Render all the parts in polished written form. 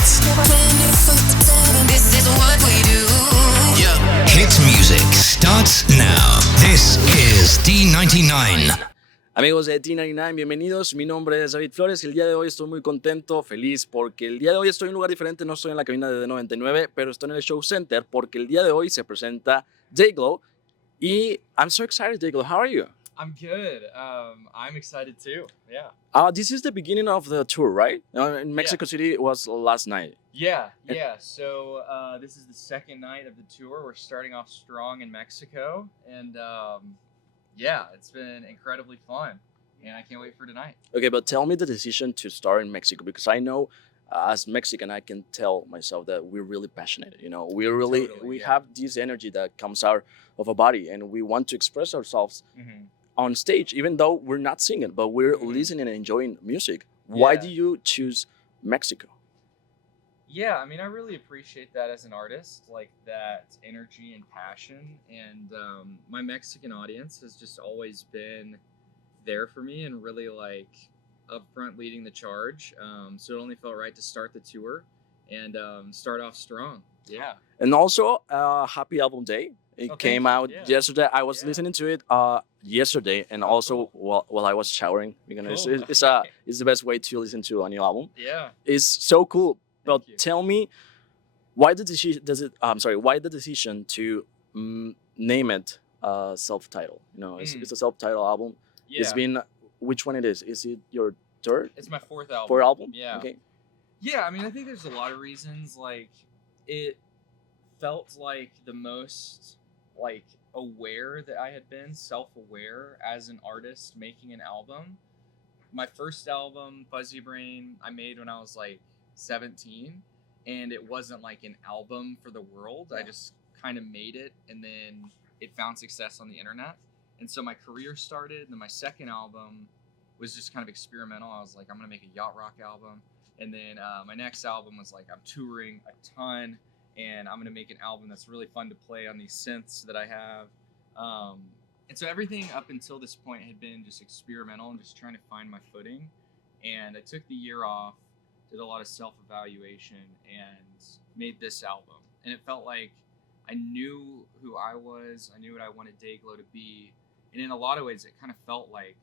hits. This is what we do. Yeah. Hit music starts now. This is D99. Amigos de D99, bienvenidos. Mi nombre es David Flores y el día de hoy estoy muy contento, feliz, porque el día de hoy estoy en un lugar diferente. No estoy en la cabina de D99, pero estoy en el Show Center porque el día de hoy se presenta DAYGLOW. Y I'm so excited, DAYGLOW. How are you? I'm good. I'm excited too. Yeah. This is the beginning of the tour, right? In Mexico City, it was last night. Yeah. So this is the second night of the tour. We're starting off strong in Mexico, and it's been incredibly fun, and I can't wait for tonight. Okay, but tell me the decision to start in Mexico, because I know as Mexican, I can tell myself that we're really passionate. You know, we have this energy that comes out of our body, and we want to express ourselves on stage, even though we're not singing, but we're listening and enjoying music. Why do you choose Mexico? Yeah, I mean, I really appreciate that as an artist, like that energy and passion. And my Mexican audience has just always been there for me and really like upfront leading the charge. So it only felt right to start the tour and start off strong. Yeah. And also, happy album day. It came out yesterday. I was listening to it yesterday, and also while I was showering, because it's the best way to listen to a new album. Yeah. It's so cool. But tell me, why the decision to name it self-titled? You know, it's a self-titled album. Yeah. It's been, which one it is? Is it your third? It's my fourth album. Fourth album? Yeah. Okay. Yeah, I mean, I think there's a lot of reasons. Like, it felt like the most like aware that I had been, self-aware as an artist making an album. My first album, Fuzzy Brain, I made when I was like 17, and it wasn't like an album for the world. I just kind of made it, and then it found success on the internet, and so my career started. And then my second album was just kind of experimental. I was like, I'm gonna make a yacht rock album, and then my next album was like, I'm touring a ton, and I'm gonna make an album that's really fun to play on these synths that I have. And so everything up until this point had been just experimental and just trying to find my footing. And I took the year off, did a lot of self-evaluation, and made this album. And it felt like I knew who I was. I knew what I wanted DAYGLOW to be. And in a lot of ways, it kind of felt like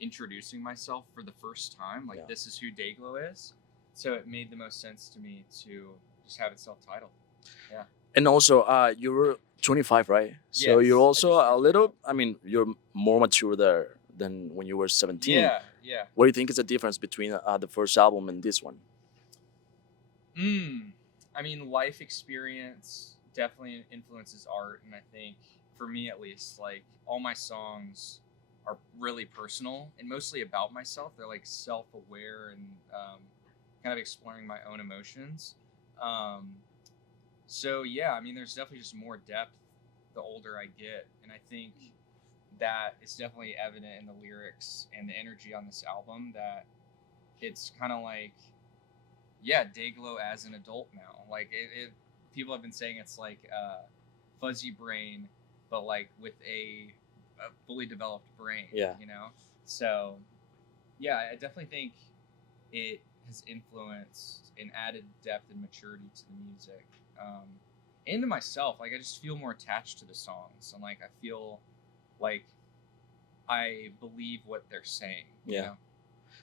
introducing myself for the first time. Like, this is who DAYGLOW is. So it made the most sense to me to just have it self-titled. Yeah. And also, you were 25, right? So Yes, you're also a little, I mean, you're more mature there than when you were 17. Yeah. What do you think is the difference between the first album and this one? I mean, life experience definitely influences art. And I think, for me at least, like, all my songs are really personal and mostly about myself. They're like self-aware and kind of exploring my own emotions. So yeah, I mean, there's definitely just more depth the older I get, and I think that it's definitely evident in the lyrics and the energy on this album that it's kind of like, DAYGLOW as an adult now. Like, it people have been saying it's like Fuzzy Brain, but like with a fully developed brain. Yeah. You know. So yeah, I definitely think it has influenced and added depth and maturity to the music. And to myself, like, I just feel more attached to the songs, and like I feel like I believe what they're saying. You know?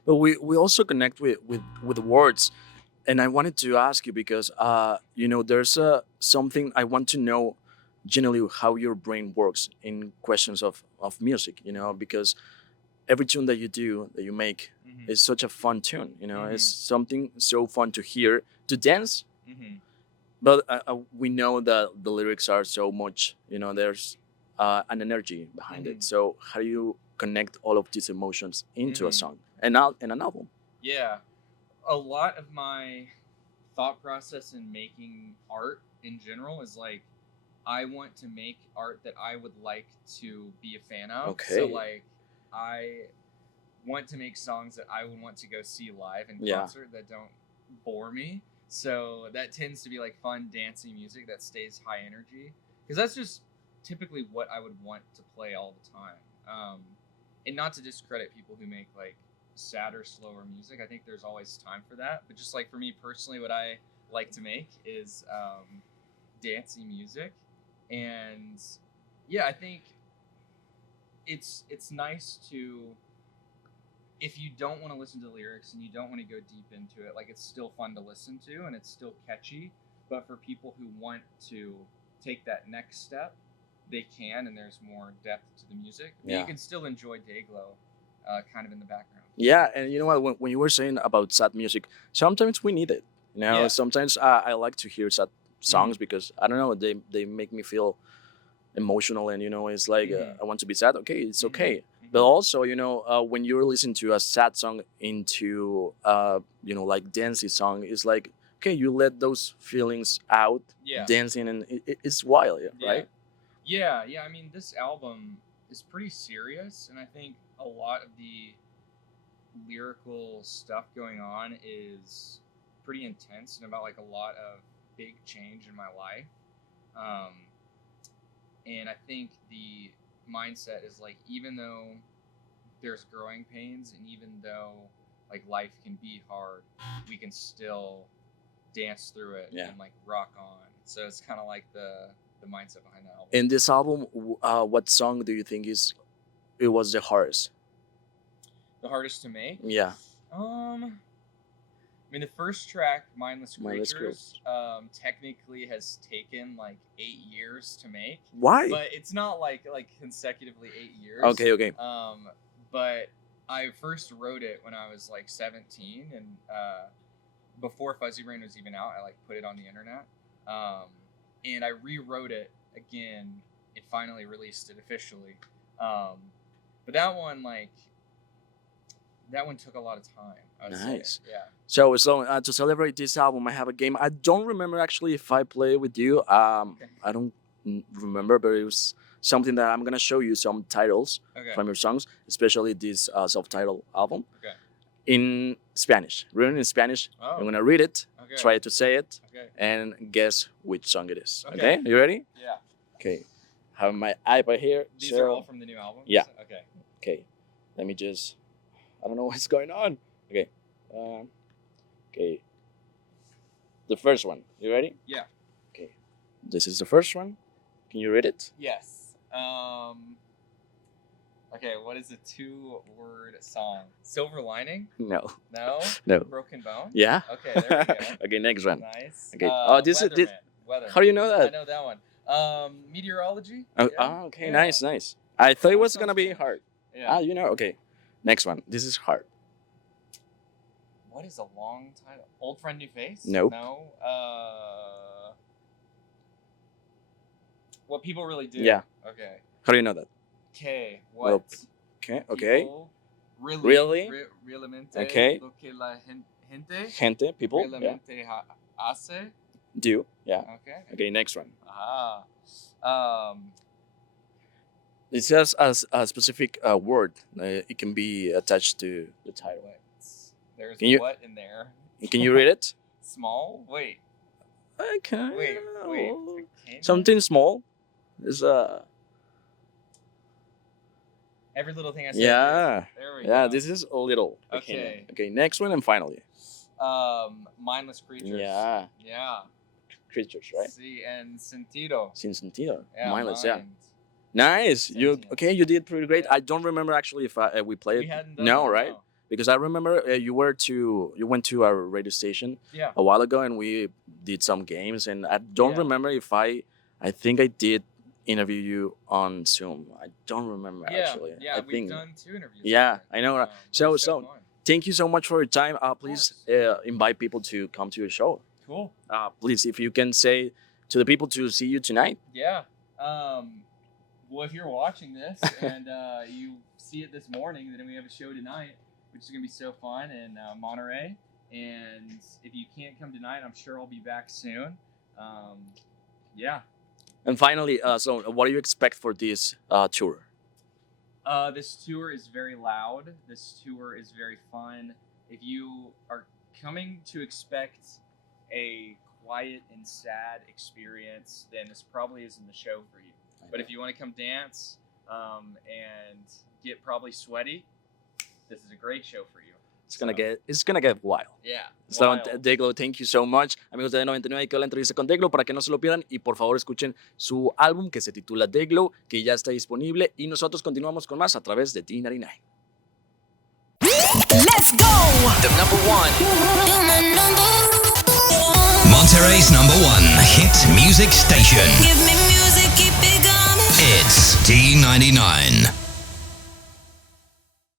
But we also connect with the words, and I wanted to ask you because you know, there's something I want to know generally how your brain works in questions of music. You know, because every tune that you make is such a fun tune. You know, it's something so fun to hear, to dance. But we know that the lyrics are so much, you know, there's an energy behind it. So how do you connect all of these emotions into a song and an album? Yeah. A lot of my thought process in making art in general is like, I want to make art that I would like to be a fan of. Okay. So like, I want to make songs that I would want to go see live in concert that don't bore me. So that tends to be like fun, dancey music that stays high energy, because that's just typically what I would want to play all the time. And not to discredit people who make like sadder, slower music. I think there's always time for that. But just like for me personally, what I like to make is dancey music, and yeah, I think it's nice to, if you don't want to listen to the lyrics and you don't want to go deep into it, like it's still fun to listen to and it's still catchy. But for people who want to take that next step, they can, and there's more depth to the music. But Yeah. you can still enjoy Dayglow kind of in the background. Yeah, and you know what? When you were saying about sad music, sometimes we need it. You know, Yeah. sometimes I like to hear sad songs because I don't know, they make me feel emotional, and you know, it's like I want to be sad. Okay, it's okay. But also, you know, when you're listening to a sad song into you know, like dancey song, it's like okay, you let those feelings out, Yeah. dancing, and it's wild, right? Yeah. I mean, this album is pretty serious, and I think a lot of the lyrical stuff going on is pretty intense and about like a lot of big change in my life. And I think the mindset is like, even though there's growing pains and even though like life can be hard, we can still dance through it and like rock on. So it's kind of like the mindset behind the album. In this album, what song do you think it was the hardest? The hardest to make? Yeah. I mean, the first track, Mindless Mindless Creatures, technically has taken like 8 years to make. Why? But it's not like consecutively 8 years. Okay. But I first wrote it when I was like 17, and before Fuzzy Brain was even out, I like put it on the internet, and I rewrote it again and finally released it officially. But that one took a lot of time. I would Nice. say. Yeah. So to celebrate this album, I have a game. I don't remember actually if I played with you. I don't remember, but it was something that I'm gonna show you some titles from your songs, especially this self-titled album. Okay. In Spanish, written in Spanish. Oh. I'm gonna read it, Okay. try to say it, Okay. and guess which song it is. Okay. Okay, you ready? Yeah. Okay. Have my iPad here. These are all from the new album? Yeah. Okay. Okay. Let me just. I don't know what's going on. Okay. Okay. The first one. You ready? Yeah. Okay. This is the first one. Can you read it? Yes. Okay, what is a 2-word song? Silver Lining? No. No? No. Broken Bone? Yeah. Okay, there we go. Okay, next one. Nice. Okay. This is Weatherman. Weather. How do you know I that? know that one. Meteorology? Oh, Yeah. okay. Yeah. Nice. I thought it was gonna be Sounds good. hard. Yeah. You know. Okay. Next one. This is hard. What is a long title? Old Friend, New Face? Nope. No. What People Really Do? Yeah. Okay. How do you know that? Okay. Well, What? Okay. People Really? Realmente Okay. lo que la gente Gente, people. Yeah. realmente hace. Do. Yeah. Okay. Okay. Next one. Ah. It says as a specific word. It can be attached to the title. What? There's Can you- what in there? Can you read it? Small? Wait. Okay. Wait. Pequeño? Something small. Is Every little thing I said. yeah. There we Yeah. go. This is a little. Okay. Okay. Next one and finally. Mindless Creatures. Yeah. Yeah. Creatures, right? See, and Sentido. Sin sentido. Yeah. Mindless. Yeah. Mind. Nice. You Sentient. okay? You did pretty great. Yeah. I don't remember actually if we played. We hadn't done No, that, right? no. Because I remember you went to our radio station Yeah. a while ago and we did some games, and I don't Yeah. remember if I think I did interview you on Zoom. I don't remember actually. Yeah, I we've think. done 2 interviews. Yeah, together. I know. It So was so fun. thank you so much for your time. Please invite people to come to your show. Cool. Please, if you can say to the people to see you tonight. Yeah. Well, if you're watching this and you see it this morning, then we have a show tonight, which is going to be so fun in Monterrey. And if you can't come tonight, I'm sure I'll be back soon. Yeah. And finally, so what do you expect for this tour? This tour is very loud. This tour is very fun. If you are coming to expect a quiet and sad experience, then this probably isn't the show for you. But if you want to come dance and get probably sweaty, this is a great show for you. It's gonna get wild. Yeah. So, wild. DAYGLOW, thank you so much. Amigos de D99, ahí quedó la entrevista con DAYGLOW para que no se lo pierdan y por favor escuchen su álbum que se titula DAYGLOW, que ya está disponible y nosotros continuamos con más a través de D99. Let's go! The number one. Monterrey's number one hit music station. Give me music, keep it going. It's D99.